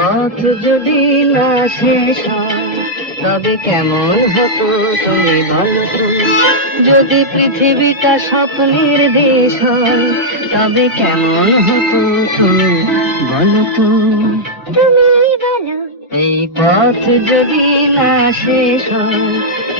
পথ যদি না শেষ হয় তবে কেমন হতো তুমি ভালো তো? যদি পৃথিবীটা স্বপ্নের দেশ হয় তবে কেমন হতো তুমি বলো তো? তুমি বলো। এই পথ যদি না শেষ হয়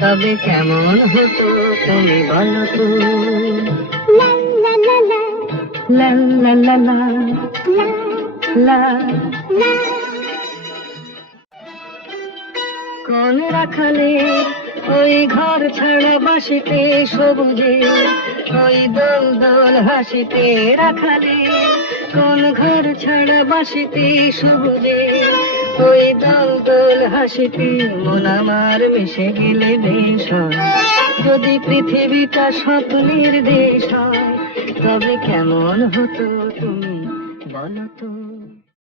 তবে কেমন হতো তুমি বলো তো? লা লা। লা লা লা লা। লা লা। লা। কোন রাখালে? ওই ঘর ছাড়া বাসিতে সবুজে। ওই দোল দোল হাসিতে রাখালে। কোন ঘর ছাড়া বাসিতে সবুজে। ওই দোল দোল হাসিতে মন আমার মিশে গেলে হয়। যদি পৃথিবীটা স্বপ্নের দেশ হয়, তবে কেমন হতো তুমি বলো তো?